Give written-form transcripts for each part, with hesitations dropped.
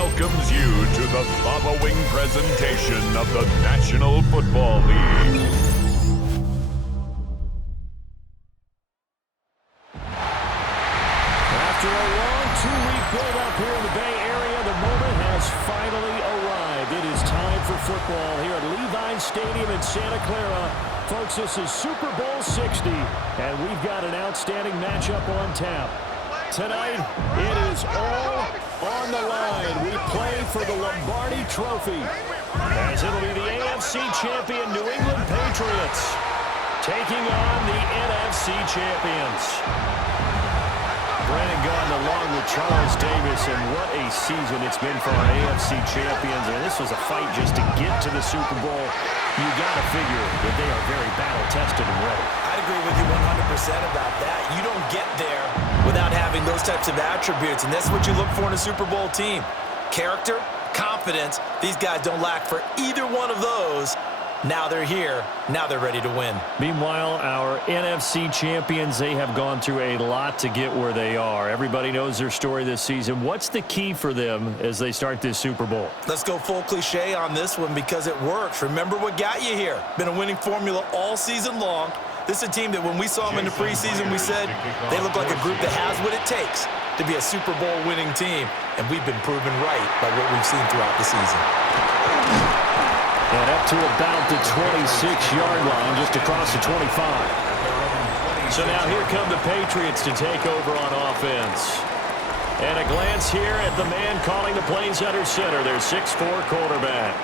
welcomes you to the following presentation of the National Football League. After a long two-week build-up here in the Bay Area, the moment has finally arrived. It is time for football here at Levi Stadium in Santa Clara. Folks, this is Super Bowl 60, and we've got an outstanding matchup on tap. Tonight, it is all on the line. We play for the Lombardi Trophy, as it'll be the AFC champion New England Patriots taking on the NFC champions. Brandon Gaudin along with Charles Davis, and what a season it's been for our AFC champions. And this was a fight just to get to the Super Bowl. You got to figure that they are very battle-tested and ready. I'd agree with you 100% about that. You don't get there without having those types of attributes, and that's what you look for in a Super Bowl team. Character, confidence. These guys don't lack for either one of those. Now they're here. Now they're ready to win. Meanwhile, our NFC champions, they have gone through a lot to get where they are. Everybody knows their story this season. What's the key for them as they start this Super Bowl? Let's go full cliche on this one because it works. Remember what got you here. Been a winning formula all season long. This is a team that when we saw them in the preseason, we said they look like a group that has what it takes to be a Super Bowl winning team. And we've been proven right by what we've seen throughout the season. And up to about the 26-yard line, just across the 25. So now here come the Patriots to take over on offense. And a glance here at the man calling the plays under center, their 6'4" quarterback.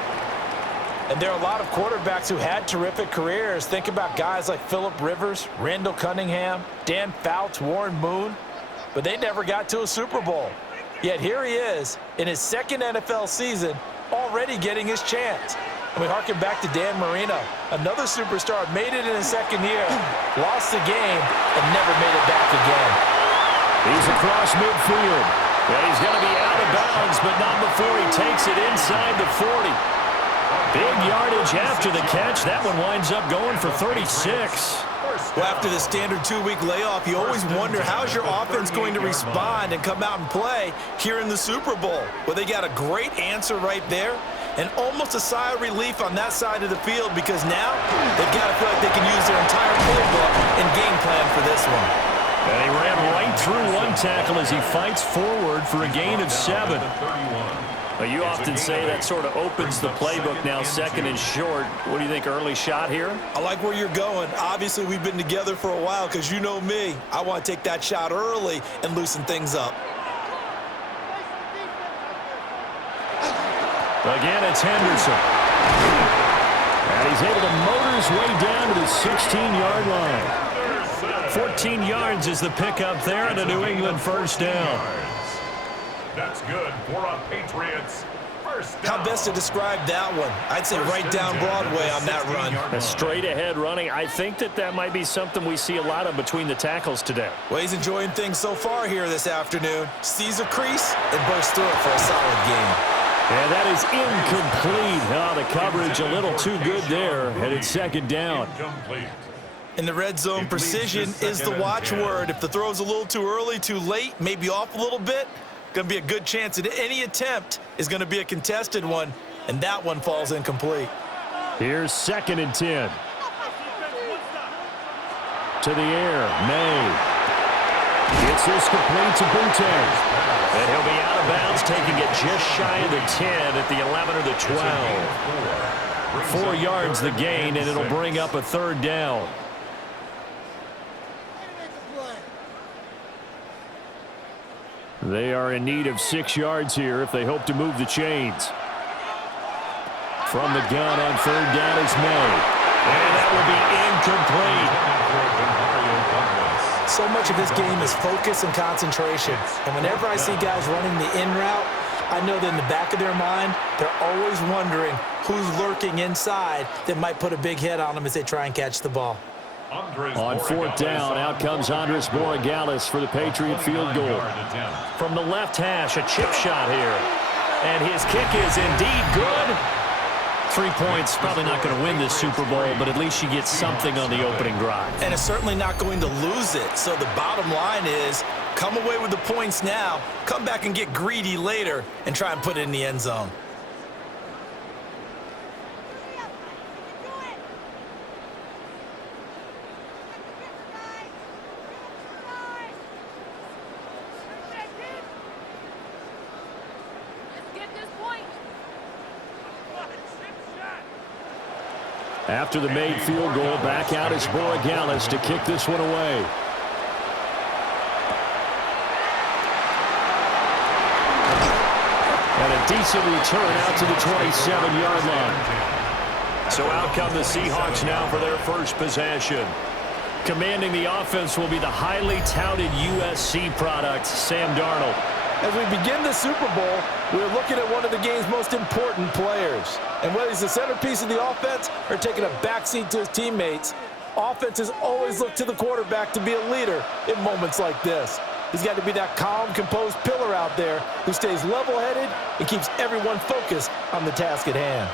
And there are a lot of quarterbacks who had terrific careers. Think about guys like Phillip Rivers, Randall Cunningham, Dan Fouts, Warren Moon. But they never got to a Super Bowl. Yet here he is in his second NFL season, already getting his chance. And we harken back to Dan Marino, another superstar, made it in his second year, lost the game, and never made it back again. He's across midfield. And he's going to be out of bounds, but not before he takes it inside the 40. Big yardage after the catch. That one winds up going for 36. Well, after the standard two-week layoff, you always wonder how's your offense going to respond and come out and play here in the Super Bowl. Well, they got a great answer right there. And almost a sigh of relief on that side of the field because now they've got to feel like they can use their entire playbook and game plan for this one. And he ran right through one tackle as he fights forward for a gain of 7. Well, you often say that sort of opens the playbook now, second and short. What do you think, early shot here? I like where you're going. Obviously, we've been together for a while because you know me. I want to take that shot early and loosen things up. Again, it's Henderson. And he's able to motor his way down to the 16-yard line. 14 yards is the pickup there and a New England first down. That's good for a Patriots first down. How best to describe that one? I'd say right down Broadway on that run. A straight-ahead running. I think that might be something we see a lot of between the tackles today. Well, he's enjoying things so far here this afternoon. Sees a crease and bursts through it for a solid gain. And that is incomplete. Oh, the coverage a little too good there, and it's second down. In the red zone, precision is the watchword. If the throw's a little too early, too late, maybe off a little bit, going to be a good chance that any attempt is going to be a contested one, and that one falls incomplete. Here's 2nd and 10. To the air, May. Gets this complete to Bouteng. And he'll be out of bounds, taking it just shy of the 10 at the 11 or the 12. 4 yards the gain, and it'll bring up a third down. They are in need of 6 yards here if they hope to move the chains. From the gun on third down is May. And that will be incomplete. So much of this game is focus and concentration. And whenever I see guys running the in route, I know that in the back of their mind, they're always wondering who's lurking inside that might put a big hit on them as they try and catch the ball. On fourth down, out comes Andres Borregales for the Patriot field goal. From the left hash, a chip shot here. And his kick is indeed good. 3 points, probably not going to win this Super Bowl, but at least you get something on the opening drive. And it's certainly not going to lose it. So the bottom line is Come away with the points now, come back and get greedy later, and try and put it in the end zone. After the made field goal, back out is Borregales to kick this one away. And a decent return out to the 27-yard line. So out come the Seahawks now for their first possession. Commanding the offense will be the highly touted USC product, Sam Darnold. As we begin the Super Bowl, we're looking at one of the game's most important players. And whether he's the centerpiece of the offense or taking a backseat to his teammates, offenses always look to the quarterback to be a leader in moments like this. He's got to be that calm, composed pillar out there who stays level-headed and keeps everyone focused on the task at hand.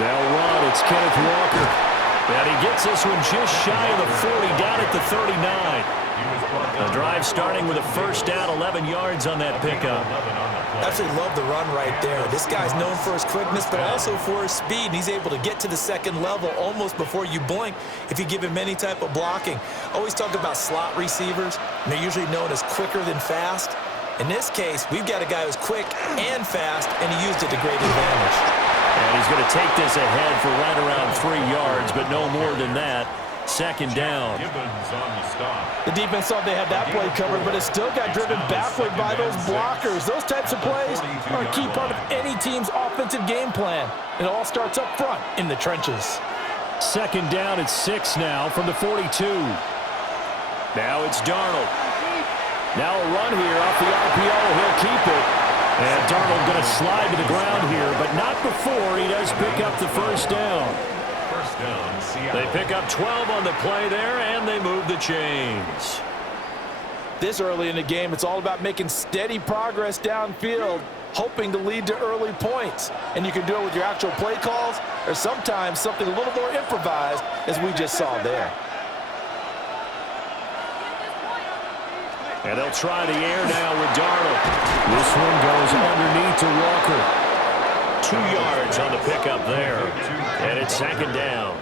They'll run. It's Kenneth Walker. And he gets this one just shy of the 40, down at the 39. The drive starting with a first down, 11 yards on that pickup. Absolutely love the run right there. This guy's known for his quickness, but also for his speed. And he's able to get to the second level almost before you blink if you give him any type of blocking. Always talk about slot receivers, and they're usually known as quicker than fast. In this case, we've got a guy who's quick and fast, and he used it to great advantage. And he's going to take this ahead for right around 3 yards, but no more than that. Second down. The defense thought they had that play covered, but it still got driven backward by those blockers. Those types of plays are a key part of any team's offensive game plan. It all starts up front in the trenches. Second down at 6 now from the 42. Now it's Darnold. Now a run here off the RPO. He'll keep it. And Darnold going to slide to the ground here, but not before he does pick up the first down. They pick up 12 on the play there, and they move the chains. This early in the game, it's all about making steady progress downfield, hoping to lead to early points. And you can do it with your actual play calls or sometimes something a little more improvised, as we just saw there. And they'll try the air now with Darnold. This one goes underneath to Walker. 2 yards on the pickup there. And it's second down.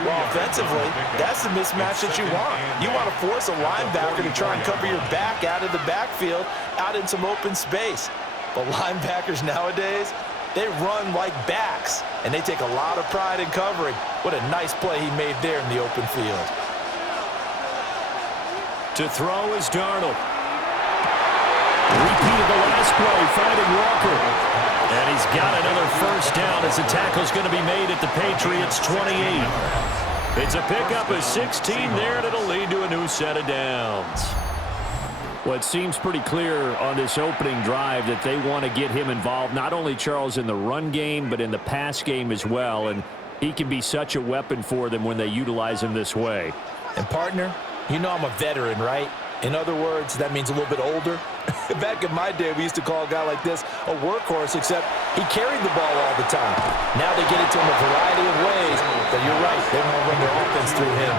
Well, offensively, that's the mismatch that you want. You want to force a linebacker to try and cover your back out of the backfield, out in some open space. But linebackers nowadays, they run like backs, and they take a lot of pride in covering. What a nice play he made there in the open field. To throw is Darnold. Repeat of the last play, finding Walker. And he's got another first down as the tackle's going to be made at the Patriots' 28. It's a pickup of 16 there, and it'll lead to a new set of downs. Well, it seems pretty clear on this opening drive that they want to get him involved, not only, Charles, in the run game, but in the pass game as well. And he can be such a weapon for them when they utilize him this way. And, partner, you know I'm a veteran, right? In other words, that means a little bit older. Back in my day, we used to call a guy like this a workhorse, except he carried the ball all the time. Now they get it to him a variety of ways, but you're right, they want to run their offense through him.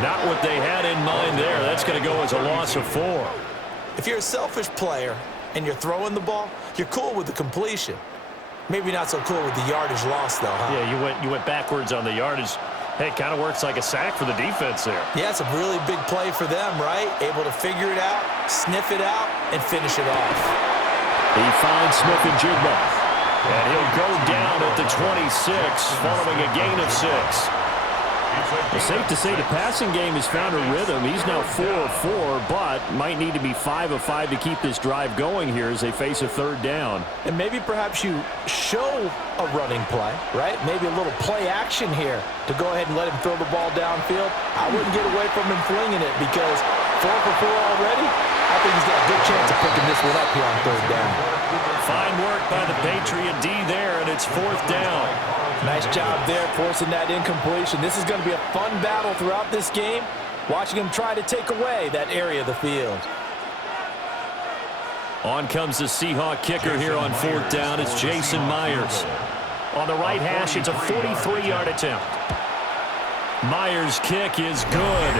Not what they had in mind there. That's going to go as a loss of 4. If you're a selfish player and you're throwing the ball, you're cool with the completion. Maybe not so cool with the yardage loss, though, huh? Yeah, you went backwards on the yardage. Hey, it kind of works like a sack for the defense there. Yeah, it's a really big play for them, right? Able to figure it out, sniff it out, and finish it off. He finds Smith and Jigba. And he'll go down at the 26 following a gain of 6. It's safe to say the passing game has found a rhythm. He's now 4 of 4, but might need to be 5 of 5 to keep this drive going here as they face a third down. And maybe perhaps you show a running play, right? Maybe a little play action here to go ahead and let him throw the ball downfield. I wouldn't get away from him flinging it because 4 for 4 already, I think he's got a good chance of picking this one up here on third down. Fine work by the Patriot D there, and it's 4th down. Nice job there forcing that incompletion. This is going to be a fun battle throughout this game, watching him try to take away that area of the field. On comes the Seahawk kicker here on 4th down. It's Jason Myers. On the right hash, it's a 43-yard attempt. Myers' kick is good.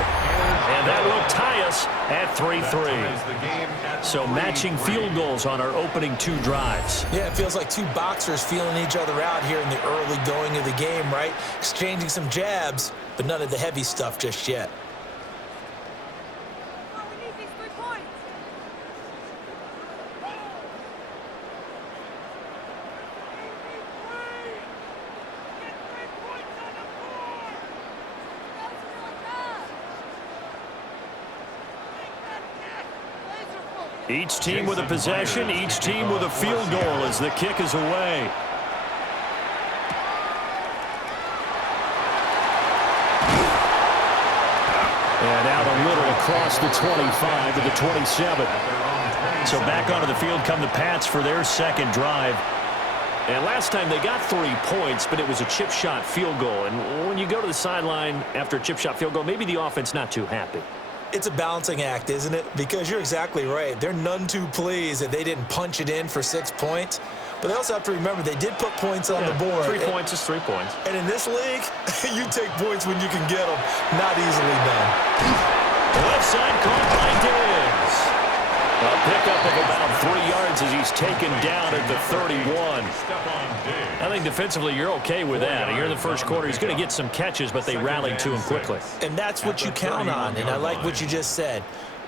And that will tie us at 3-3. So matching field goals on our opening 2 drives. Yeah, it feels like 2 boxers feeling each other out here in the early going of the game, right? Exchanging some jabs, but none of the heavy stuff just yet. Each team with a possession, each team with a field goal as the kick is away. And out a little across the 25 to the 27. So back onto the field come the Pats for their second drive. And last time they got 3 points, but it was a chip shot field goal. And when you go to the sideline after a chip shot field goal, maybe the offense not too happy. It's a balancing act, isn't it? Because you're exactly right. They're none too pleased that they didn't punch it in for 6 points. But they also have to remember they did put points on the board. 3 points is 3 points. And in this league, you take points when you can get them. Not easily done. Left side caught by Diggs. A pickup of about 3 yards as he's taken down at the 31. I think defensively you're okay with that. Here in the first quarter, he's going to get some catches, but they rallied to him quickly. And that's what you count on, and I like what you just said.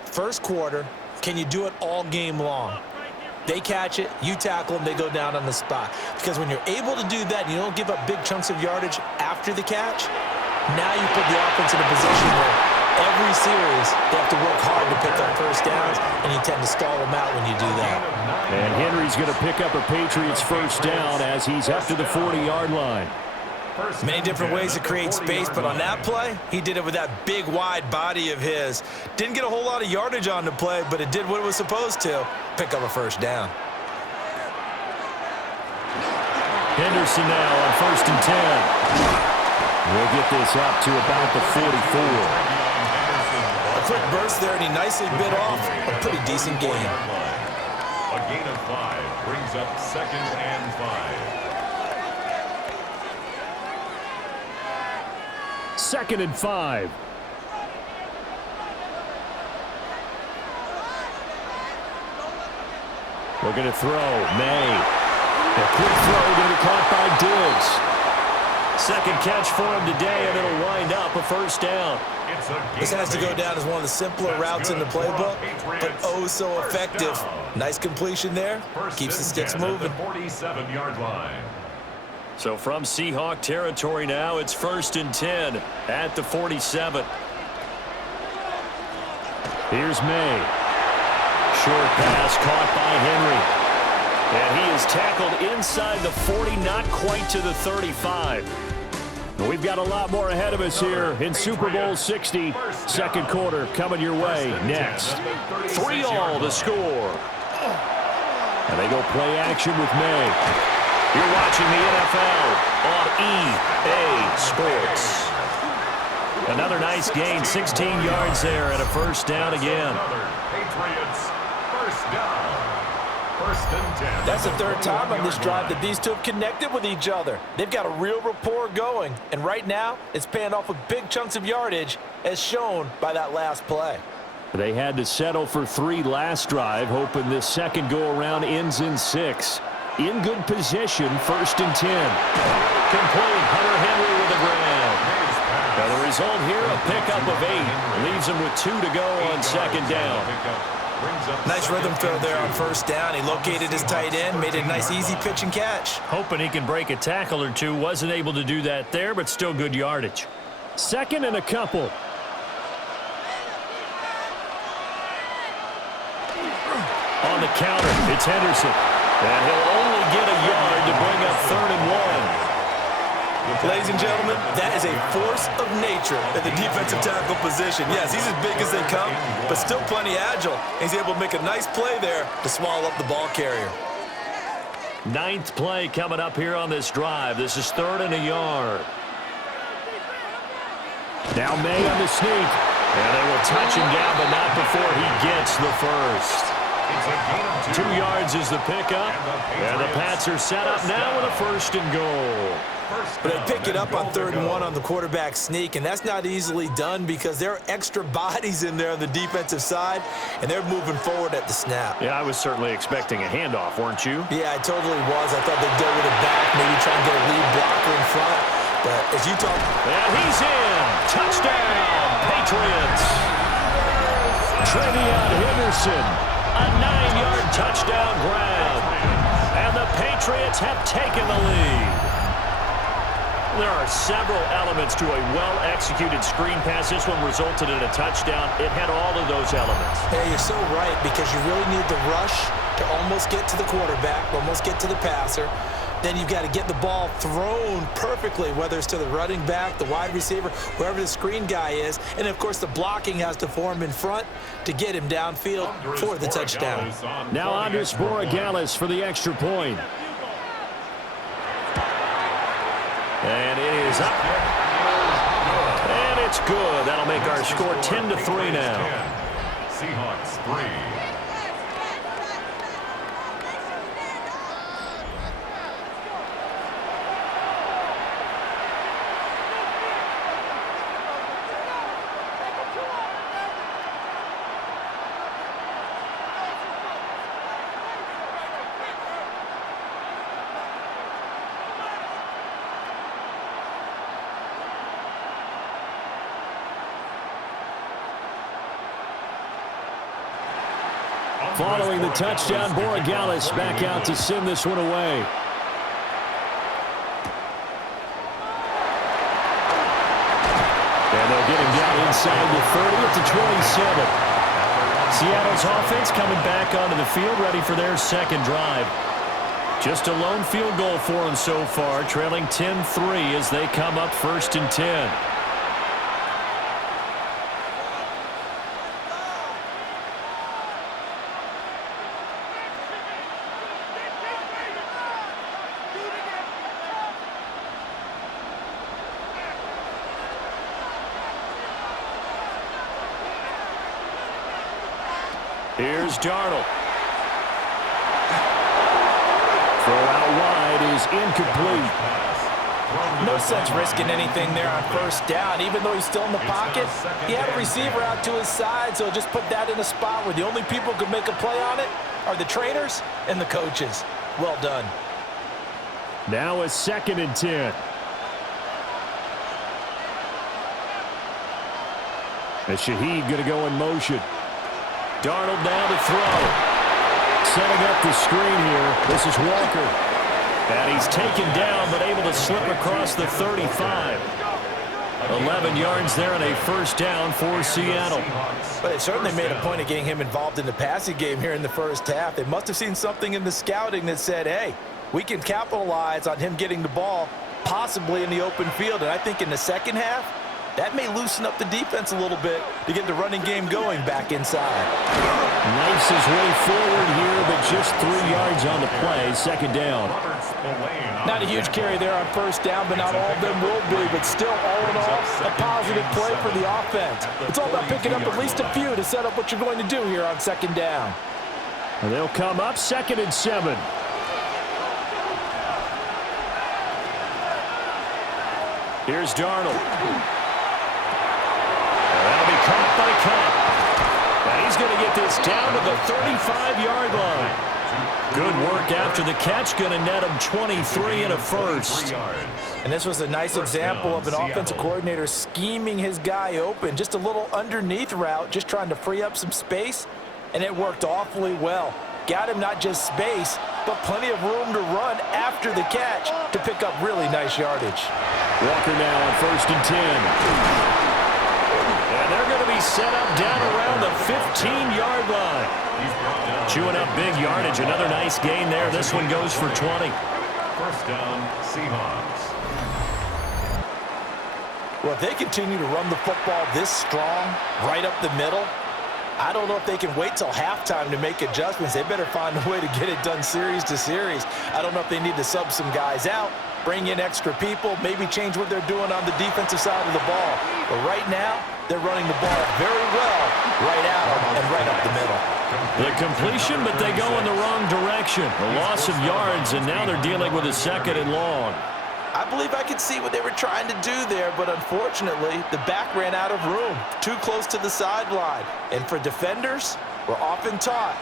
First quarter, can you do it all game long? They catch it, you tackle them, they go down on the spot. Because when you're able to do that, and you don't give up big chunks of yardage after the catch, now you put the offense in a position where every series they have to work hard to pick up first downs, and you tend to stall them out when you do that. And Henry's going to pick up a Patriots first down as he's up to the 40-yard line. Many different ways to create space, but on that play, he did it with that big, wide body of his. Didn't get a whole lot of yardage on the play, but it did what it was supposed to, pick up a first down. Henderson now on 1st and 10. We'll get this up to about the 44. A quick burst there, and he nicely bit off a pretty decent gain. A gain of 5 brings up 2nd and 5. 2nd and 5. Looking to throw. May. A quick throw going to be caught by Diggs. Second catch for him today, and it'll wind up a first down. This has to go down as one of the simpler routes in the playbook, but oh so effective. Nice completion there. Keeps the sticks moving. 47-yard line. So from Seahawk territory now, it's 1st and 10 at the 47. Here's May. Short pass caught by Henry. And he is tackled inside the 40, not quite to the 35. We've got a lot more ahead of us here in Super Bowl 60. Second quarter coming your way next. 3-all the score. And they go play action with May. You're watching the NFL on EA Sports. Another nice gain, 16 yards there, and a first down again. Patriots first down. 1st and 10. That's the 3rd time on this drive that these two have connected with each other. They've got a real rapport going, and right now it's paying off with big chunks of yardage, as shown by that last play. They had to settle for 3 last drive, hoping this second go-around ends in 6. In good position, 1st and 10. Complete. Hunter Henry with the grab. Now the result here, a pickup of 8. Leaves him with 2 to go on 2nd down. Nice rhythm throw there on 1st down. He located his tight end, made a nice easy pitch and catch. Hoping he can break a tackle or 2. Wasn't able to do that there, but still good yardage. 2nd and a couple. On the counter, it's Henderson. And he'll only get a yard to bring up 3rd and 1. Ladies and gentlemen, that is a force of nature in the defensive tackle position. Yes, he's as big as they come, but still plenty agile. He's able to make a nice play there to swallow up the ball carrier. 9th play coming up here on this drive. This is 3rd and a yard. Now May on the sneak. And they will touch him down, but not before he gets the first. 2 yards is the pickup. And the Pats are set up now with a 1st and goal. But they pick it up on 3rd and 1 on the quarterback sneak, and that's not easily done because there are extra bodies in there on the defensive side, and they're moving forward at the snap. Yeah, I was certainly expecting a handoff, weren't you? Yeah, I totally was. I thought they'd go with it back, maybe try and get a lead blocker in front. But as you talk... And he's in! Touchdown, Patriots! Trevion Henderson, a 9-yard touchdown grab. And the Patriots have taken the lead. There are several elements to a well-executed screen pass. This one resulted in a touchdown. It had all of those elements. Yeah, you're so right, because you really need the rush to almost get to the quarterback, almost get to the passer. Then you've got to get the ball thrown perfectly, whether it's to the running back, the wide receiver, whoever the screen guy is. And, of course, the blocking has to form in front to get him downfield for the touchdown. Now Andres Borregales for the extra point. And it is up. And it's good. That'll make our score 10-3 now. Seahawks 3. Following the touchdown, Borregales back out to send this one away. And they'll get him down inside the 30 at the 27. Seattle's offense coming back onto the field, ready for their second drive. Just a lone field goal for them so far, trailing 10-3 as they come up 1st and 10. Here's Darnold. Throw out wide is incomplete. No sense risking anything there on 1st down. Even though he's still in the pocket, he had a receiver out to his side, so just put that in a spot where the only people who can make a play on it are the trainers and the coaches. Well done. Now a 2nd and 10. And Shaheed going to go in motion. Darnold down to throw. Setting up the screen here. This is Walker. And he's taken down, but able to slip across the 35. 11 yards there and a 1st down for Seattle. But they certainly made a point of getting him involved in the passing game here in the 1st half. They must have seen something in the scouting that said, hey, we can capitalize on him getting the ball possibly in the open field. And I think in the 2nd half, that may loosen up the defense a little bit to get the running game going back inside. Knifes his way forward here, but just 3 yards on the play. 2nd down. Not a huge carry there on 1st down, but not all of them will be. But still, all in all, a positive play for the offense. It's all about picking up at least a few to set up what you're going to do here on 2nd down. And they'll come up 2nd and 7. Here's Darnold. That'll be caught by Cup. And he's going to get this down to the 35-yard line. Good work after the catch. Going to net him 23 and a 1st. And this was a nice example of an offensive coordinator scheming his guy open. Just a little underneath route, just trying to free up some space. And it worked awfully well. Got him not just space, but plenty of room to run after the catch to pick up really nice yardage. Walker now on 1st and 10. And they're going to be set up down around the 15-yard line. Chewing up big yardage. Another nice gain there. This one goes for 20. 1st down, Seahawks. Well, if they continue to run the football this strong, right up the middle, I don't know if they can wait till halftime to make adjustments. They better find a way to get it done series to series. I don't know if they need to sub some guys out, bring in extra people, maybe change what they're doing on the defensive side of the ball. But right now, they're running the ball very well right at them and right up the middle. The completion, but they go in the wrong direction. A loss of yards, and now they're dealing with a 2nd and long. I believe I could see what they were trying to do there, but unfortunately, the back ran out of room, too close to the sideline. And for defenders, we're often taught,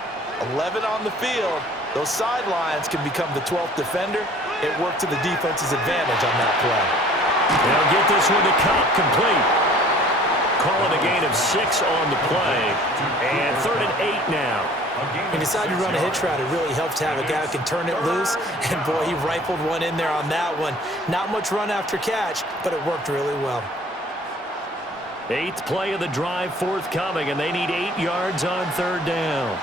11 on the field, those sidelines can become the 12th defender. It worked to the defense's advantage on that play. They'll get this one to Cobb, complete. Call it a gain of 6 on the play. And 3rd and 8 now. When you decide to run a hitch route, it really helps to have a guy who can turn it loose. And, boy, he rifled one in there on that one. Not much run after catch, but it worked really well. 8th play of the drive forthcoming, and they need 8 yards on 3rd down.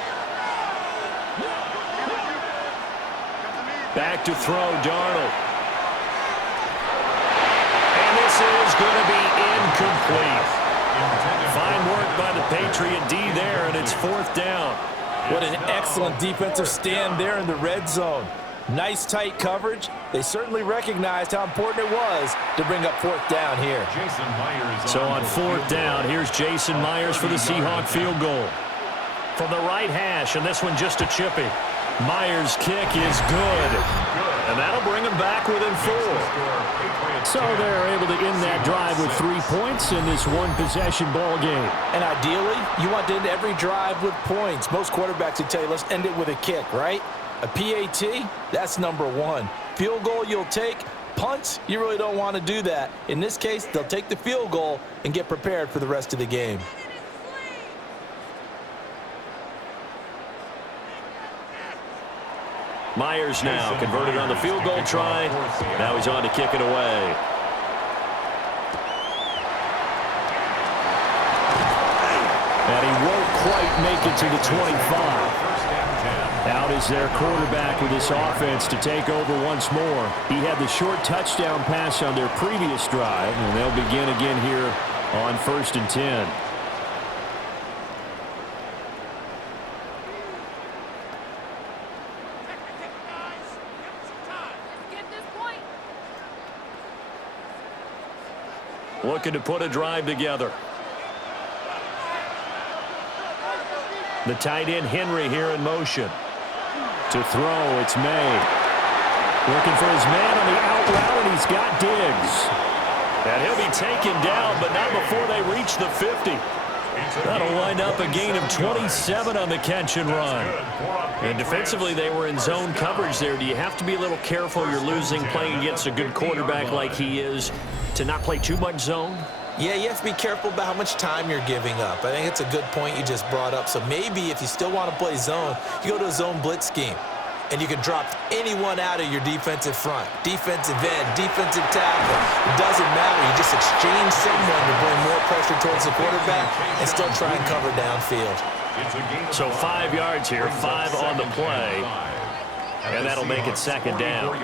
Back to throw, Darnold. And this is going to be incomplete. Fine work by the Patriot D there, and it's 4th down. What an excellent defensive stand there in the red zone. Nice tight coverage. They certainly recognized how important it was to bring up 4th down here. So on 4th down, here's Jason Myers for the Seahawk field goal. From the right hash, and this one just a chippy. Myers' kick is good. And that'll bring him back within 4. So they're able to end that drive with 3 points in this one-possession ball game. And ideally, you want to end every drive with points. Most quarterbacks would tell you, let's end it with a kick, right? A PAT, that's number 1. Field goal you'll take. Punts, you really don't want to do that. In this case, they'll take the field goal and get prepared for the rest of the game. Myers now converted on the field goal try. Now he's on to kick it away. And he won't quite make it to the 25. Out is their quarterback with this offense to take over once more. He had the short touchdown pass on their previous drive, and they'll begin again here on 1st and 10. Looking to put a drive together. The tight end Henry here in motion. To throw, it's May. Looking for his man on the out route, and he's got Diggs. And he'll be taken down, but not before they reach the 50. That'll wind up a gain of 27 on the catch and run. And defensively, they were in zone coverage there. Do you have to be a little careful? You're losing playing against a good quarterback like he is to not play too much zone? Yeah, you have to be careful about how much time you're giving up. I think it's a good point you just brought up. So maybe if you still want to play zone, you go to a zone blitz scheme. And you can drop anyone out of your defensive front. Defensive end, defensive tackle. It doesn't matter. You just exchange someone to bring more pressure towards the quarterback and still try and cover downfield. So 5 yards here, 5 on the play. And that'll make it 2nd down.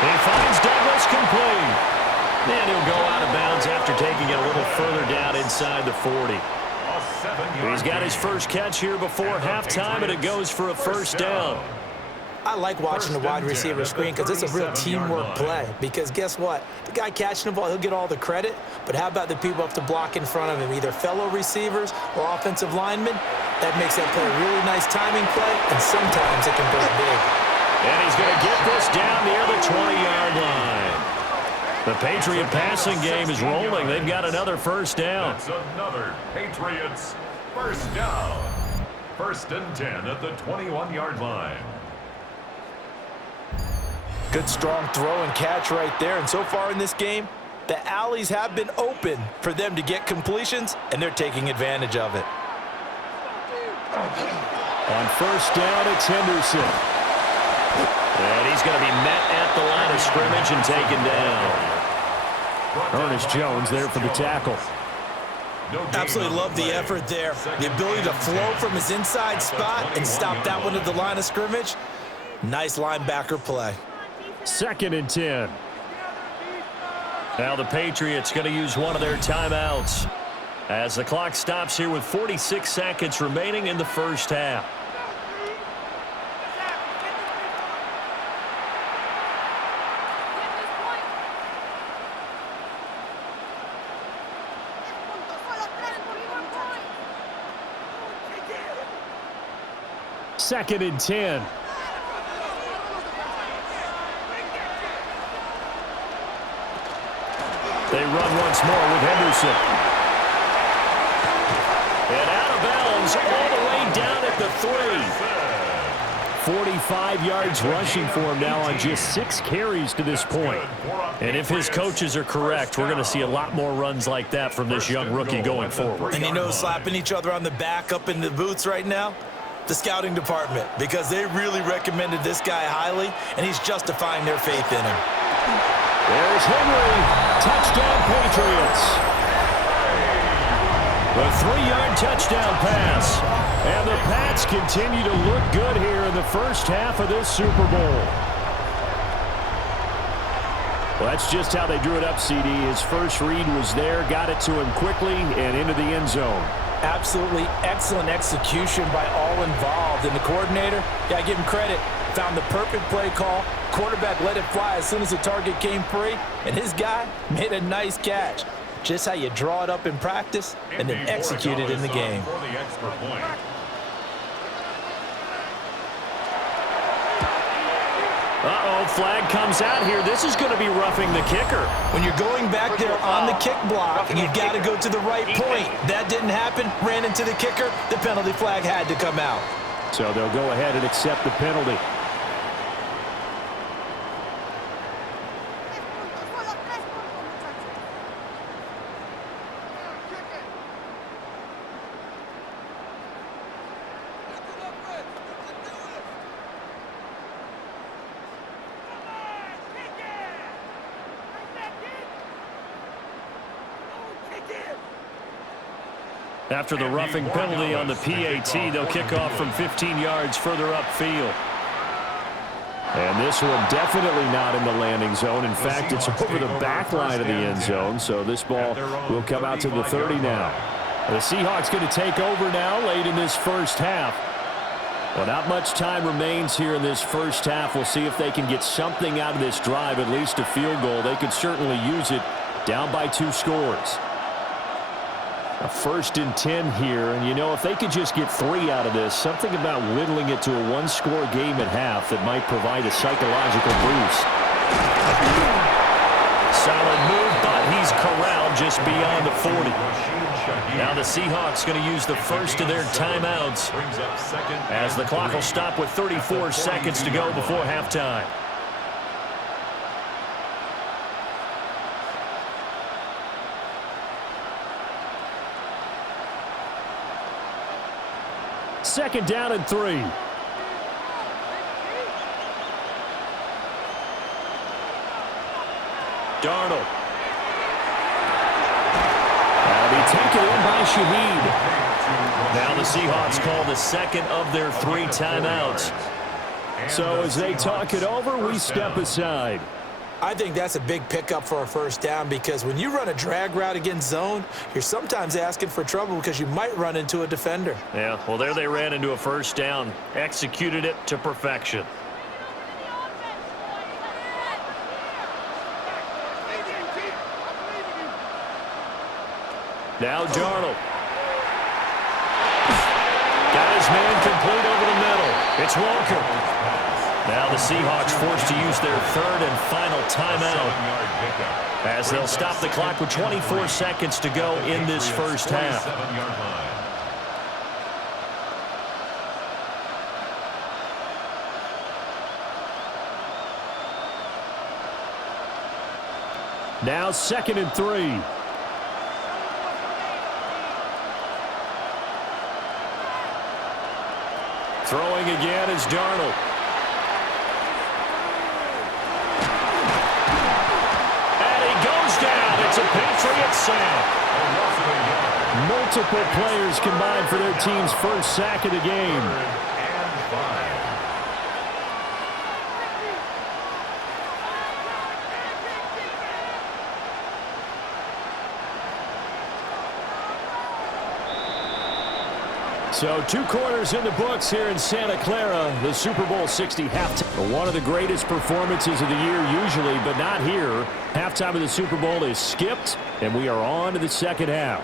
He finds Douglas complete. And he'll go out of bounds after taking it a little further down inside the 40. He's got his first catch here before halftime, and it goes for a 1st down. I like watching the wide receiver screen because it's a real teamwork play. Because guess what? The guy catching the ball, he'll get all the credit. But how about the people up to block in front of him, either fellow receivers or offensive linemen? That makes that play a really nice timing play, and sometimes it can break big. And he's going to get this down near the 20-yard line. The Patriot passing game is rolling. They've got another 1st down. That's another Patriots 1st down. 1st and 10 at the 21-yard line. Good strong throw and catch right there. And so far in this game, the alleys have been open for them to get completions, and they're taking advantage of it. On 1st down, it's Henderson. And he's going to be met at the line of scrimmage and taken down. Ernest Jones there for the tackle. Absolutely love the effort there. The ability to flow from his inside spot and stop that one at the line of scrimmage. Nice linebacker play. 2nd and 10. Now the Patriots going to use one of their timeouts as the clock stops here with 46 seconds remaining in the 1st half. 2nd and 10. They run once more with Henderson. And out of bounds all the way down at the 3. 45 yards rushing for him now on just 6 carries to this point. And if his coaches are correct, we're going to see a lot more runs like that from this young rookie going forward. And you know, slapping each other on the back up in the booths right now? The scouting department, because they really recommended this guy highly, and he's justifying their faith in him. There's Henry. Touchdown, Patriots. A 3-yard touchdown pass. And the Pats continue to look good here in the first half of this Super Bowl. Well, that's just how they drew it up, CD. His first read was there, got it to him quickly, and into the end zone. Absolutely excellent execution by all involved. And the coordinator, got to give him credit, found the perfect play call. Quarterback let it fly as soon as the target came free, and his guy made a nice catch. Just how you draw it up in practice and then execute it in the game. Uh-oh, flag comes out here. This is going to be roughing the kicker. When you're going back there on the kick block, you've got to go to the right point. That didn't happen, ran into the kicker. The penalty flag had to come out. So they'll go ahead and accept the penalty. After the roughing penalty on the PAT, they'll kick off from 15 yards further upfield. And this one definitely not in the landing zone. In fact, it's over the back line of the end zone, so this ball will come out to the 30 now. The Seahawks going to take over now late in this first half. Well, not much time remains here in this first half. We'll see if they can get something out of this drive, at least a field goal. They could certainly use it down by 2 scores. A 1st and 10 here, and you know, if they could just get 3 out of this, something about whittling it to a 1-score game at half that might provide a psychological boost. Solid move, but he's corralled just beyond the 40. Now the Seahawks going to use the first of their timeouts as the clock will stop with 34 seconds to go before halftime. Second down and 3. Darnold. That'll be taken in by Shaheed. Now the Seahawks call the second of their 3 timeouts. So as they talk it over, we step aside. I think that's a big pickup for a first down, because when you run a drag route against zone, you're sometimes asking for trouble because you might run into a defender. Yeah, well, there they ran into a first down, executed it to perfection. Now Darnold. Got his man complete over the middle. It's Walker. Now the Seahawks forced to use their 3rd and final timeout as they'll stop the clock with 24 seconds to go in this first half. Now 2nd and 3. Throwing again is Darnold. It's a Patriot sack. Multiple players combined for their team's first sack of the game. So 2 quarters in the books here in Santa Clara, the Super Bowl 60 halftime. One of the greatest performances of the year usually, but not here. Halftime of the Super Bowl is skipped, and we are on to the second half.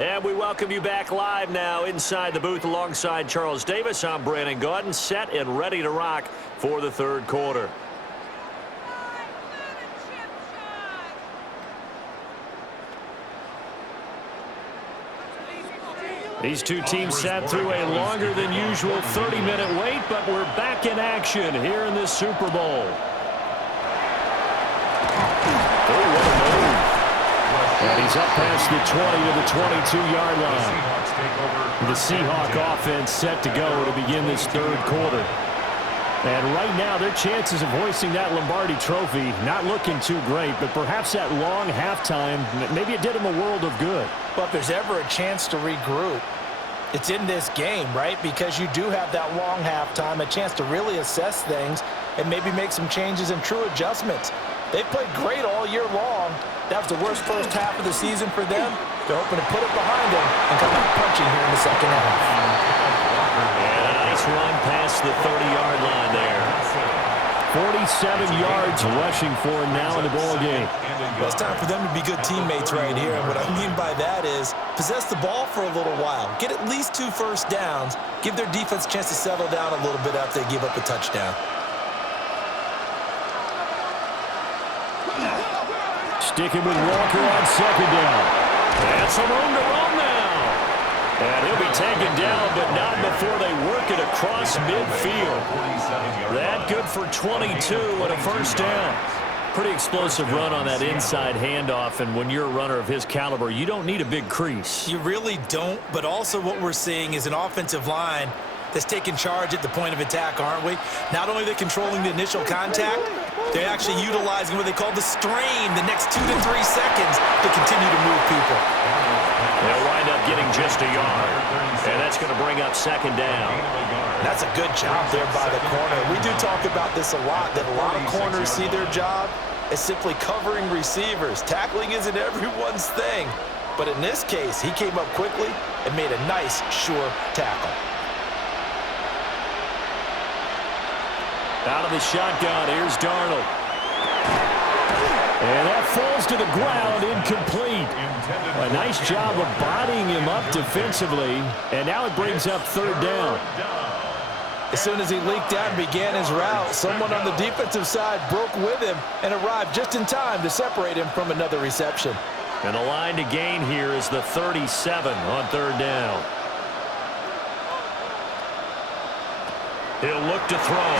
And we welcome you back live now inside the booth alongside Charles Davis. I'm Brandon Gaudin, set and ready to rock for the third quarter. These two teams sat through a longer than usual 30-minute wait, but we're back in action here in this Super Bowl. And he's up past the 20 to the 22-yard line. The Seahawk offense set to go to begin this third quarter. And right now, their chances of hoisting that Lombardi trophy not looking too great, but perhaps that long halftime, maybe it did them a world of good. But if there's ever a chance to regroup, it's in this game, right? Because you do have that long halftime, a chance to really assess things and maybe make some changes and true adjustments. They played great all year long. That was the worst first half of the season for them. They're hoping to put it behind them and come out punching here in the second half. And a nice run past the 30-yard line there. 47 yards rushing for him now in the ball game. Well, it's time for them to be good teammates right here. And what I mean by that is possess the ball for a little while. Get at least 2 first downs. Give their defense a chance to settle down a little bit after they give up a touchdown. Sticking with Walker on second down. And some room to run now. And he'll be taken down, but not before they work it across midfield. That good for 22 and a first down. Pretty explosive run on that inside handoff, and when you're a runner of his caliber, you don't need a big crease. You really don't, but also what we're seeing is an offensive line that's taking charge at the point of attack, aren't we? Not only are they controlling the initial contact, they're actually utilizing what they call the strain the next 2 to 3 seconds to continue to move people. They'll wind up getting just a yard, and that's going to bring up second down. That's a good job there by the corner. We do talk about this a lot, that a lot of corners see their job as simply covering receivers. Tackling isn't everyone's thing, but in this case, he came up quickly and made a nice, sure tackle. Out of the shotgun, here's Darnold. And that falls to the ground, incomplete. A nice job of bodying him up defensively, and now it brings up third down. As soon as he leaked out and began his route, someone on the defensive side broke with him and arrived just in time to separate him from another reception. And the line to gain here is the 37 on third down. He'll look to throw.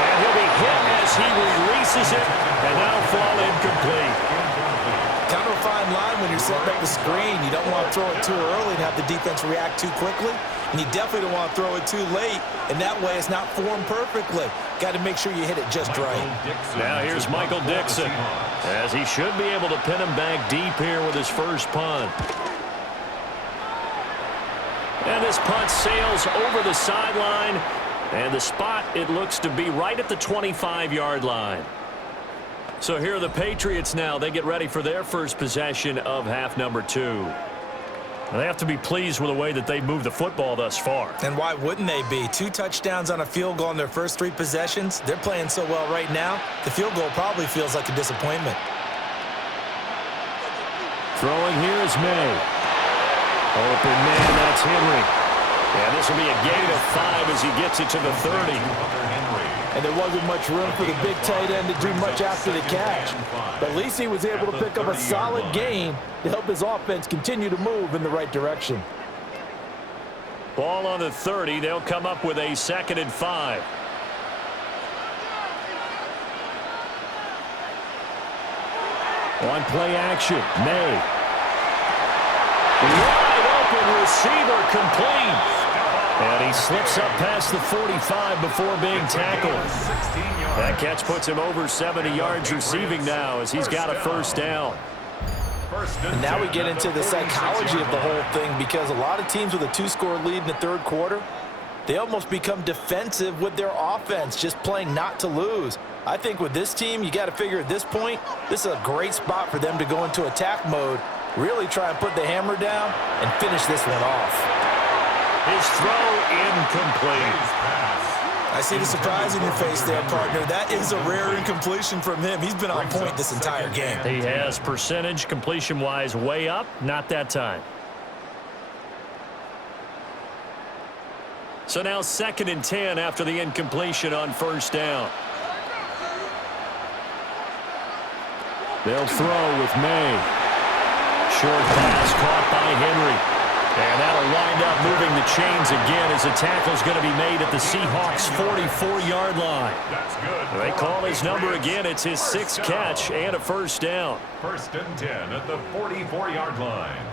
And he'll be hit as he releases it, and that'll fall incomplete. Kind of a fine line when you're setting up the screen. You don't want to throw it too early and have the defense react too quickly. And you definitely don't want to throw it too late, and that way it's not formed perfectly. Got to make sure you hit it just right. Now here's Michael Dixon, as he should be able to pin him back deep here with his first punt. And this punt sails over the sideline. And the spot, it looks to be right at the 25-yard line. So here are the Patriots now. They get ready for their first possession of half number 2. They have to be pleased with the way that they've moved the football thus far. And why wouldn't they be? 2 touchdowns on a field goal in their first 3 possessions. They're playing so well right now, the field goal probably feels like a disappointment. Throwing here is May. Open man, that's Henry. And this will be a gain of 5 as he gets it to the 30. And there wasn't much room for the big tight end to do much after the catch. But at least he was able to pick up a solid gain to help his offense continue to move in the right direction. Ball on the 30. They'll come up with a 2nd and 5. On play action, May. Wide open receiver complete. And he slips up past the 45 before being tackled. That catch puts him over 70 yards receiving now as he's got a first down. And now we get into the psychology of the whole thing, because a lot of teams with a 2-score lead in the third quarter, they almost become defensive with their offense, just playing not to lose. I think with this team, you got to figure at this point, this is a great spot for them to go into attack mode, really try and put the hammer down and finish this one off. His throw incomplete. I see the surprise in your face there, partner. That is a rare incompletion from him. He's been on point this entire game. He has percentage completion-wise way up, not that time. So now 2nd and 10 after the incompletion on first down. They'll throw with May. Short pass caught by Henry. And that'll wind up moving the chains again as the tackle's going to be made at the Seahawks' 44-yard line. That's good. They call his number again. It's his 6th catch and a first down. 1st and 10 at the 44-yard line.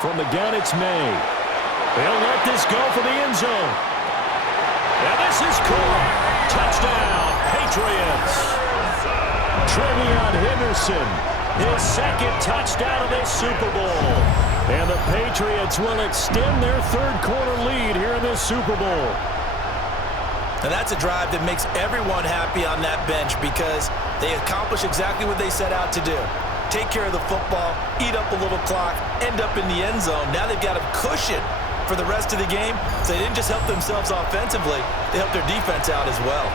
From the gun, it's May. They'll let this go for the end zone. And this is caught. Touchdown, Patriots. Trevion Henderson, his 2nd touchdown of this Super Bowl. And the Patriots will extend their 3rd quarter lead here in this Super Bowl. And that's a drive that makes everyone happy on that bench because they accomplish exactly what they set out to do. Take care of the football, eat up a little clock, end up in the end zone. Now they've got a cushion for the rest of the game, so they didn't just help themselves offensively, they helped their defense out as well.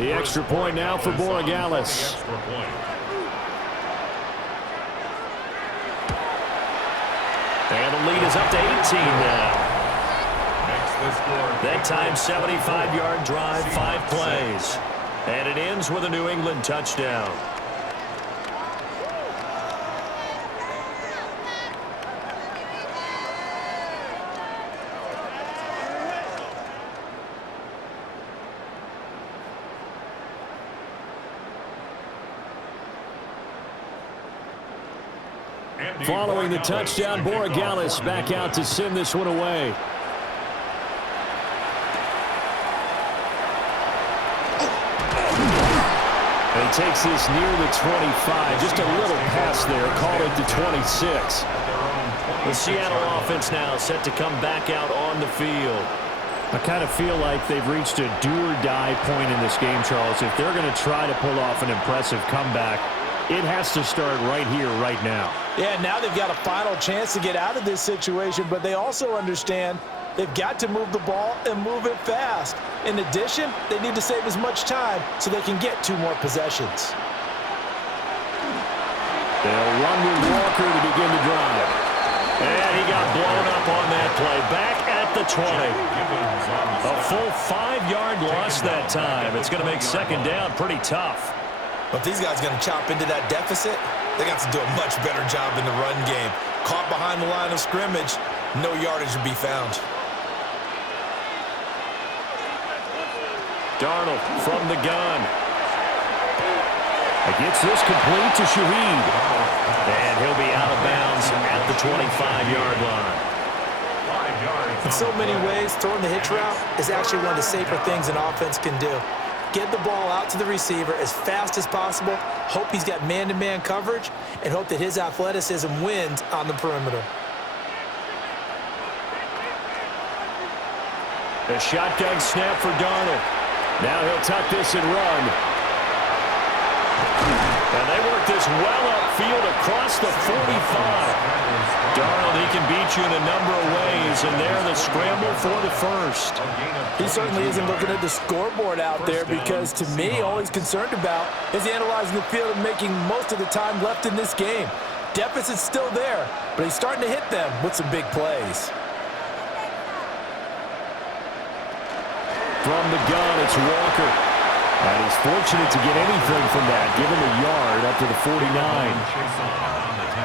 The extra point now for Borregales. And the lead is up to 18 now. That time, 75-yard drive, 5 plays. And it ends with a New England touchdown. Following the touchdown, Borregales back out to send this one away. And he takes this near the 25. Just a little pass there. Called it the 26. The Seattle offense now set to come back out on the field. I kind of feel like they've reached a do-or-die point in this game, Charles. If they're going to try to pull off an impressive comeback, it has to start right here, right now. Yeah, now they've got a final chance to get out of this situation, but they also understand they've got to move the ball and move it fast. In addition, they need to save as much time so they can get 2 more possessions. They'll run with Walker to begin the drive. And he got blown up on that play. Back at the 20. A full 5-yard loss that time. It's going to make 2nd down pretty tough. But if these guys are going to chop into that deficit, they got to do a much better job in the run game. Caught behind the line of scrimmage, no yardage to be found. Darnold from the gun. He gets this complete to Shaheed. And he'll be out of bounds at the 25-yard line. In so many ways, throwing the hitch route is actually one of the safer things an offense can do. Get the ball out to the receiver as fast as possible, hope he's got man-to-man coverage, and hope that his athleticism wins on the perimeter. A shotgun snap for Darnold. Now he'll tuck this and run. And they work this well upfield across the 45. Darnold, he can beat you in a number of ways, and they're the scramble for the first. He certainly isn't looking at the scoreboard out there because, to me, all he's concerned about is analyzing the field and making most of the time left in this game. Deficit's still there, but he's starting to hit them with some big plays. From the gun, it's Walker. And he's fortunate to get anything from that, given the yard up to the 49.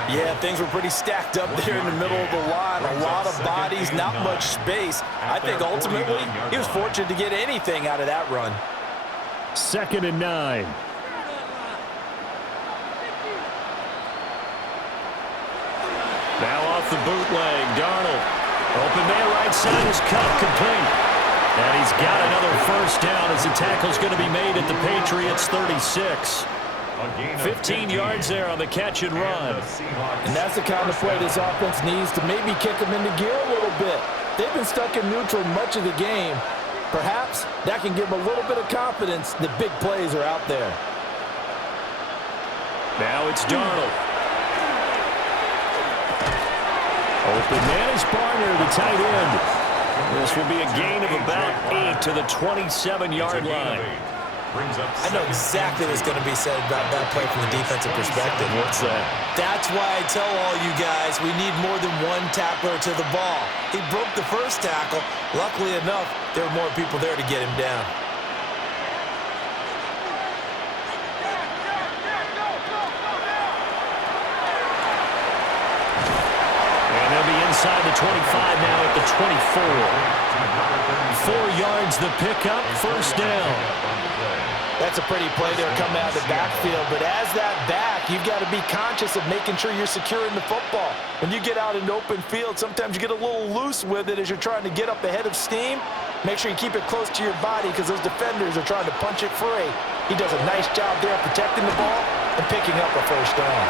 Yeah, things were pretty stacked up there in the middle of the line. A lot of bodies, not much space. I think ultimately he was fortunate to get anything out of that run. 2nd and 9. Now off the bootleg, Darnold. Open man right side is cut complete. And he's got another first down as the tackle's going to be made at the Patriots' 36. 15 yards there on the catch and run. And that's the kind of play this offense needs to maybe kick them into gear a little bit. They've been stuck in neutral much of the game. Perhaps that can give them a little bit of confidence that big plays are out there. Now it's Darnold. Open man is Barner, the tight end. This will be a gain of about 8 to the 27-yard line. I know exactly what's going to be said about that play from the defensive perspective. What's that? That's why I tell all you guys we need more than one tackler to the ball. He broke the first tackle. Luckily enough, there were more people there to get him down. And they'll be inside the 25 now at the 24. 4 yards the pickup, first down. That's a pretty play there coming out of the backfield, but as that back, you've got to be conscious of making sure you're securing the football. When you get out in the open field, sometimes you get a little loose with it as you're trying to get up ahead of steam. Make sure you keep it close to your body because those defenders are trying to punch it free. He does a nice job there protecting the ball and picking up a first down.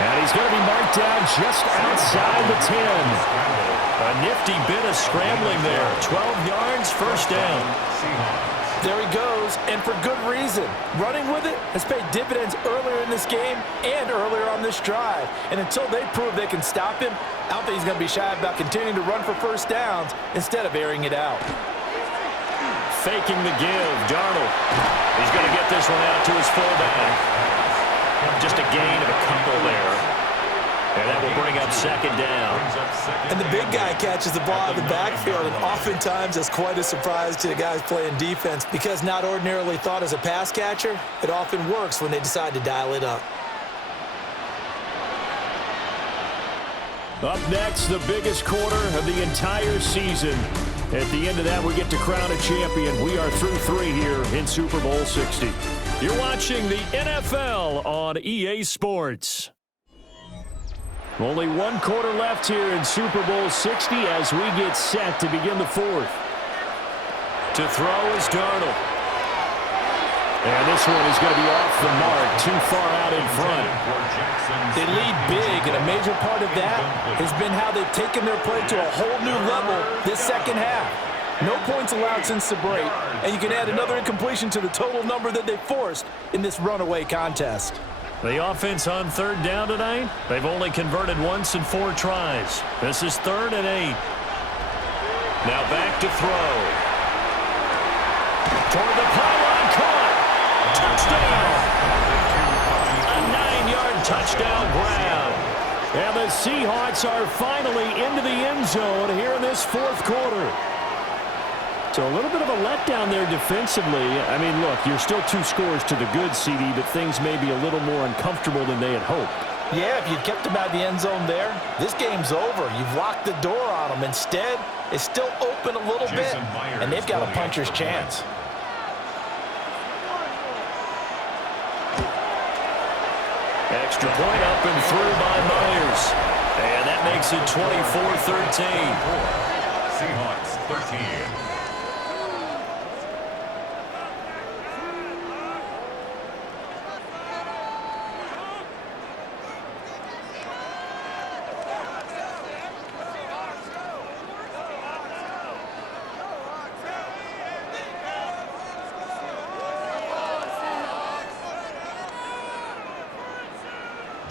And he's going to be marked down just outside the 10. A nifty bit of scrambling there. 12 yards, first down. There he goes, and for good reason. Running with it has paid dividends earlier in this game and earlier on this drive. And until they prove they can stop him, I don't think he's going to be shy about continuing to run for first downs instead of airing it out. Faking the give, Darnold. He's going to get this one out to his fullback. Just a gain of a couple there. And that will bring up second down. And the big guy catches the ball out of the backfield, and oftentimes that's quite a surprise to the guys playing defense because not ordinarily thought as a pass catcher, it often works when they decide to dial it up. Up next, the biggest quarter of the entire season. At the end of that, we get to crown a champion. We are through 3 here in Super Bowl 60. You're watching the NFL on EA Sports. Only 1 quarter left here in Super Bowl 60 as we get set to begin the 4th. To throw is Darnold. And this one is going to be off the mark, too far out in front. They lead big, and a major part of that has been how they've taken their play to a whole new level this second half. No points allowed since the break, and you can add another incompletion to the total number that they forced in this runaway contest. The offense on 3rd down tonight, they've only converted once in 4 tries. This is 3rd and 8. Now back to throw. Toward the pylon, caught. Touchdown. A 9-yard touchdown grab. And the Seahawks are finally into the end zone here in this 4th quarter. So a little bit of a letdown there defensively. I mean, look, you're still 2 scores to the good, CD, but things may be a little more uncomfortable than they had hoped. Yeah, if you'd kept them out of the end zone there, this game's over. You've locked the door on them. Instead, it's still open a little bit, and they've got a puncher's chance. Extra point up and through by Myers. And that makes it 24-13. Seahawks 13.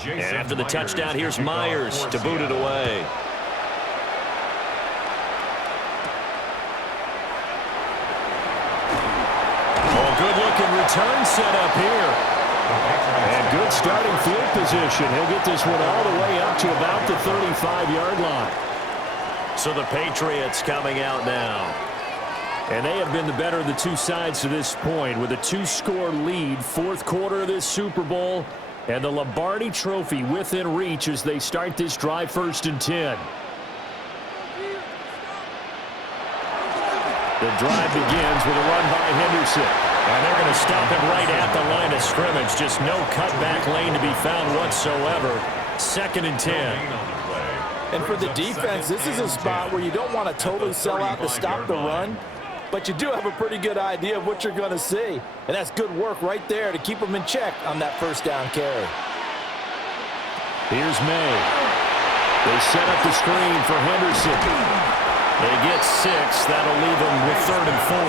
And after the touchdown, here's Myers to boot it away. Oh, good-looking return set up here. And good starting field position. He'll get this one all the way up to about the 35-yard line. So the Patriots coming out now. And they have been the better of the 2 sides to this point with a 2-score lead, 4th quarter of this Super Bowl. And the Lombardi Trophy within reach as they start this drive 1st and 10. The drive begins with a run by Henderson. And they're going to stop it right at the line of scrimmage. Just no cutback lane to be found whatsoever. 2nd and 10. And for the defense, this is a spot where you don't want to totally sell out to stop the run. But you do have a pretty good idea of what you're going to see. And that's good work right there to keep them in check on that 1st down carry. Here's May. They set up the screen for Henderson. They get 6. That'll leave them with 3rd and 4.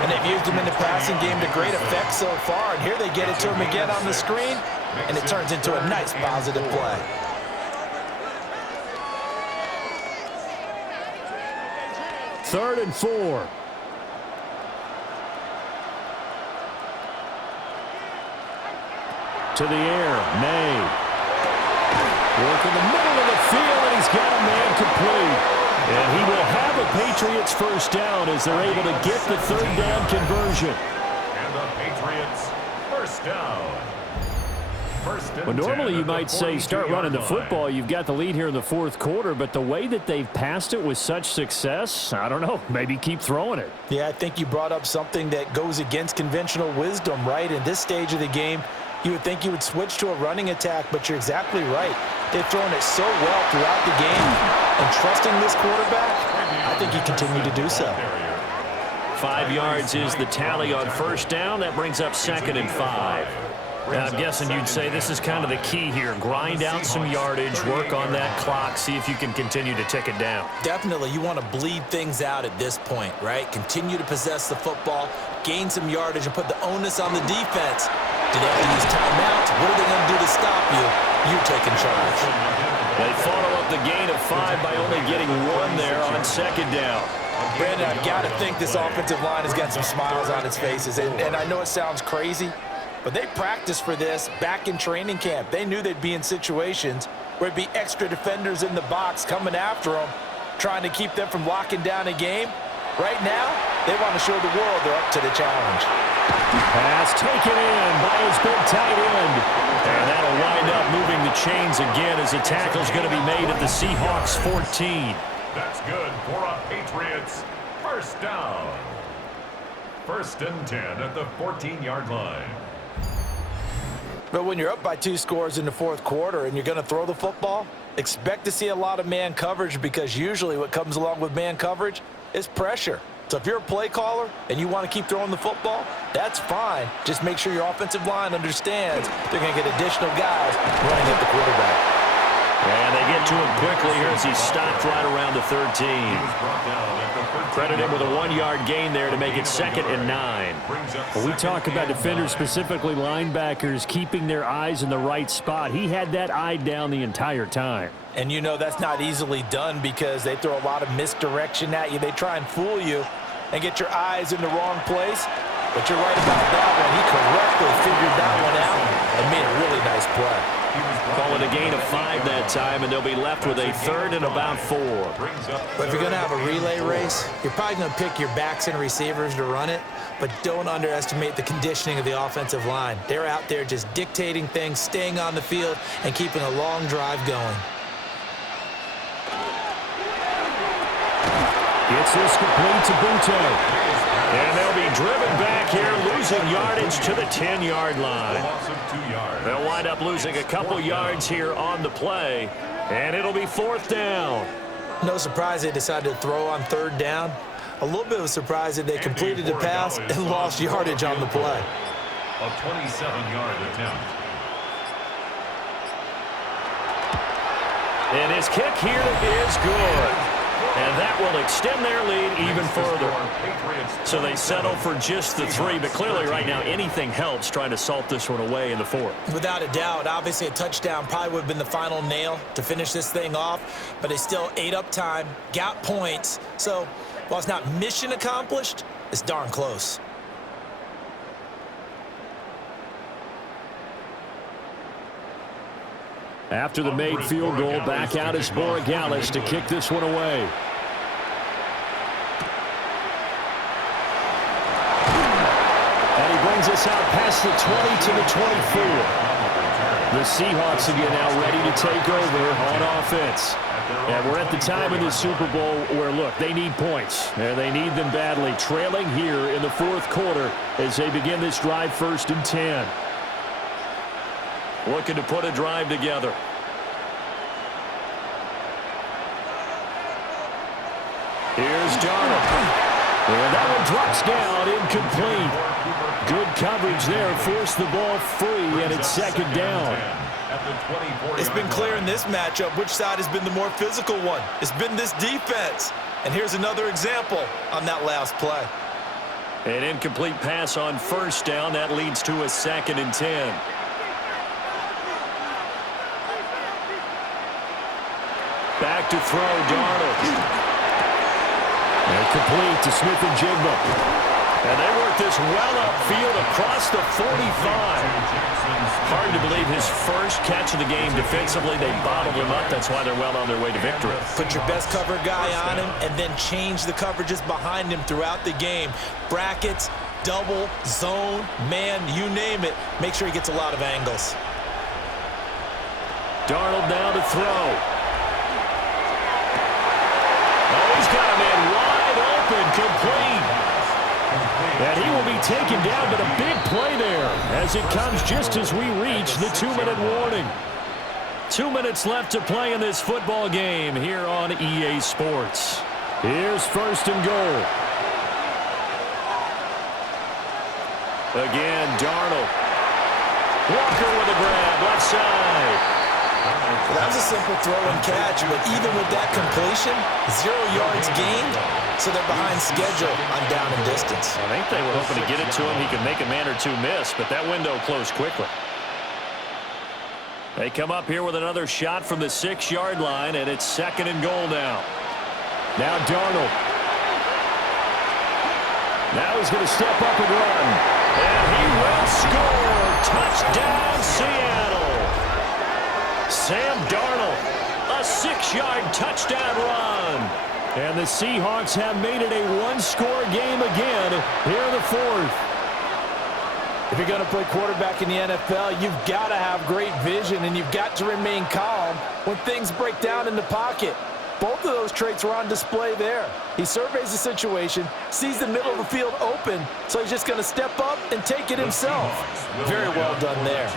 And they've used him in the passing game to great effect so far. And here they get it to him again on the screen. And it turns into a nice positive play. 3rd and 4. To the air, May. Work in the middle of the field, and he's got a man complete. And he will have a Patriots first down as they're able to get the 3rd down conversion. And the Patriots first down. Well, normally you might say start running the football. You've got the lead here in the 4th quarter, but the way that they've passed it with such success, I don't know, maybe keep throwing it. Yeah, I think you brought up something that goes against conventional wisdom, right? In this stage of the game, you would think you would switch to a running attack, but you're exactly right. They've thrown it so well throughout the game, and trusting this quarterback, I think you continue to do so. 5 yards is the tally on first down. That brings up 2nd and 5. Now, I'm guessing you'd say this is kind of the key here. Grind out some yardage, work on that clock, see if you can continue to tick it down. Definitely. You want to bleed things out at this point, right? Continue to possess the football, gain some yardage, and put the onus on the defense. Do they have to use timeouts? What are they going to do to stop you? You're taking charge. They follow up the gain of 5 by only getting 1 there on 2nd down. Brandon, I've got to think this offensive line has got some smiles on its faces. And I know it sounds crazy, but they practiced for this back in training camp. They knew they'd be in situations where it'd be extra defenders in the box coming after them, trying to keep them from locking down a game. Right now, they want to show the world they're up to the challenge. Pass taken in by his big tight end. And that'll wind up moving the chains again as the tackle's going to be made at the Seahawks 14. That's good for a Patriots first down. 1st and 10 at the 14-yard line. But when you're up by 2 scores in the 4th quarter and you're going to throw the football, expect to see a lot of man coverage, because usually what comes along with man coverage is pressure. So if you're a play caller and you want to keep throwing the football, that's fine. Just make sure your offensive line understands they're going to get additional guys running at the quarterback. And they get to him quickly here as he stopped right around the 13. Credit him with a 1-yard gain there to make it 2nd and 9. Well, we talk about defenders, specifically linebackers, keeping their eyes in the right spot. He had that eye down the entire time. And you know that's not easily done because they throw a lot of misdirection at you. They try and fool you and get your eyes in the wrong place. But you're right about that one. He correctly figured that one out and made a really nice play. Call it a gain of 5 that time, and they'll be left with a 3rd and about 4. But if you're going to have a relay race, you're probably going to pick your backs and receivers to run it, but don't underestimate the conditioning of the offensive line. They're out there just dictating things, staying on the field, and keeping a long drive going. Gets this complete to Butte. And they'll be driven back here, losing yardage to the 10-yard line. They'll wind up losing a couple yards here on the play, and it'll be 4th down. No surprise they decided to throw on 3rd down. A little bit of a surprise that they completed the pass and lost yardage on the play. A 27-yard attempt. And his kick here is good. And that will extend their lead even further. So they settle for just the 3, but clearly right now anything helps trying to salt this one away in the 4th. Without a doubt, obviously a touchdown probably would have been the final nail to finish this thing off, but they still ate up time, got points. So while it's not mission accomplished, it's darn close. After the made field goal, back out is Borregales to kick this one away. And he brings us out past the 20 to the 24. The Seahawks again now ready to take over on offense. And we're at the time in the Super Bowl where, look, they need points. And they need them badly. Trailing here in the 4th quarter as they begin this drive 1st and 10. Looking to put a drive together. Here's Darnold. And that one drops down, incomplete. Good coverage there, forced the ball free, and it's 2nd down. It's been clear in this matchup which side has been the more physical one. It's been this defense. And here's another example on that last play. An incomplete pass on 1st down. That leads to a 2nd and 10. Back to throw, Darnold. And complete to Smith and Jigba. And they work this well upfield across the 45. Hard to believe his first catch of the game defensively. They bottled him up. That's why they're well on their way to victory. Put your best cover guy on him and then change the coverages behind him throughout the game. Brackets, double, zone, man, you name it. Make sure he gets a lot of angles. Darnold now to throw. Oh, he's got a man wide open, complete. And he will be taken down, but a big play there as it comes just as we reach the 2-minute warning. 2 minutes left to play in this football game here on EA Sports. Here's first and goal. Again, Darnold. Walker with a grab, left side. That was a simple throw and catch, but even with that completion, 0 yards gained, so they're behind schedule on down and distance. I think they were hoping to get it to him. He could make a man or two miss, but that window closed quickly. They come up here with another shot from the 6-yard line, and it's second and goal now. Now Darnold. Now he's going to step up and run. And he will score. Touchdown, Seattle. Sam Darnold, a 6-yard touchdown run. And the Seahawks have made it a one-score game again here in the fourth. If you're going to play quarterback in the NFL, you've got to have great vision, and you've got to remain calm when things break down in the pocket. Both of those traits were on display there. He surveys the situation, sees the middle of the field open, so he's just going to step up and take it himself. Very well done there.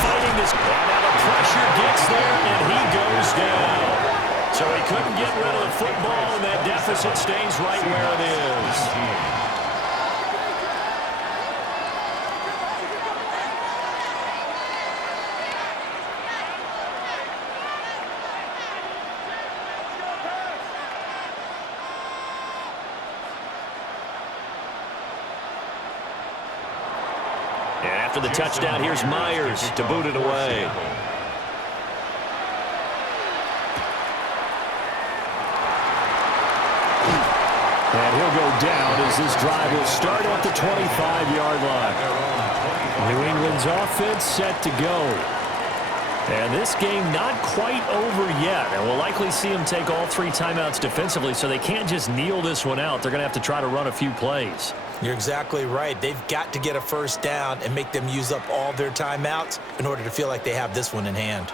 Fighting this, now the pressure gets there, and he goes down. So he couldn't get rid of the football, and that deficit stays right where it is. And after the touchdown, here's Myers to boot it away. And he'll go down as this drive will start at the 25-yard line. New England's offense set to go. And this game not quite over yet. And we'll likely see them take all 3 timeouts defensively, so they can't just kneel this one out. They're going to have to try to run a few plays. You're exactly right. They've got to get a first down and make them use up all their timeouts in order to feel like they have this one in hand.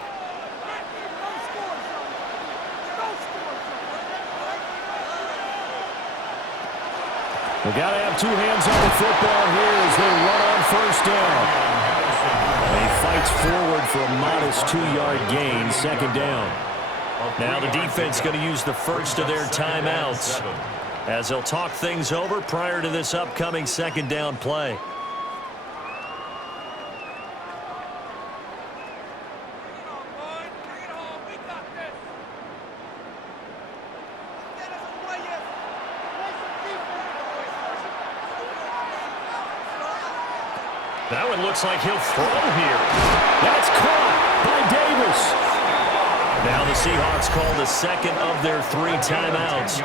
We've got to have 2 hands on the football here as they run on first down. And he fights forward for a modest 2-yard gain, second down. Now the defense going to use the first of their timeouts as they'll talk things over prior to this upcoming second down play. That one looks like he'll throw here. That's caught by Davis. Now the Seahawks call the second of their 3 timeouts.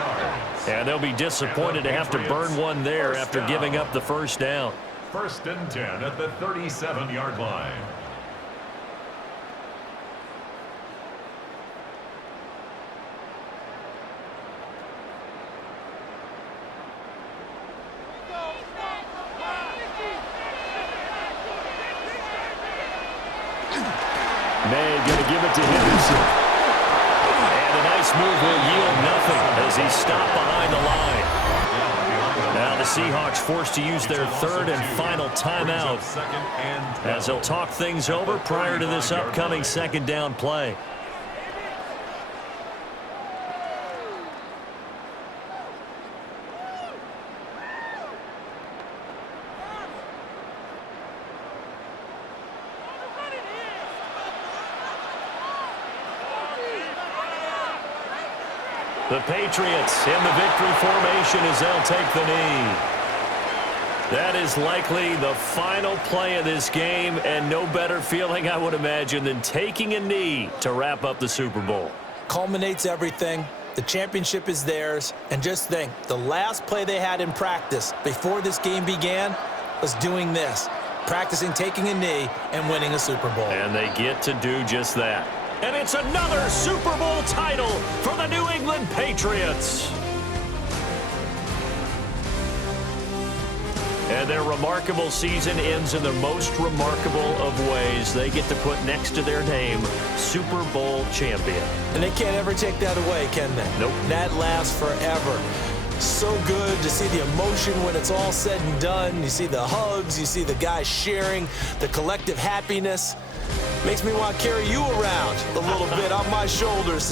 And they'll be disappointed to have to burn one there after giving up the first down. First and 10 at the 37-yard line. May going to give it to Henderson. And a nice move will yield nothing as he's stopped behind the line. Now the Seahawks forced to use their 3rd and final timeout as they'll talk things over prior to this upcoming second down play. The Patriots in the victory formation as they'll take the knee. That is likely the final play of this game, and no better feeling, I would imagine, than taking a knee to wrap up the Super Bowl. Culminates everything. The championship is theirs. And just think, the last play they had in practice before this game began was doing this, practicing taking a knee and winning a Super Bowl. And they get to do just that. And it's another Super Bowl title for the New England Patriots. And their remarkable season ends in the most remarkable of ways. They get to put next to their name, Super Bowl champion. And they can't ever take that away, can they? Nope. That lasts forever. So good to see the emotion when it's all said and done. You see the hugs, you see the guys sharing, the collective happiness. Makes me want to carry you around a little bit on my shoulders.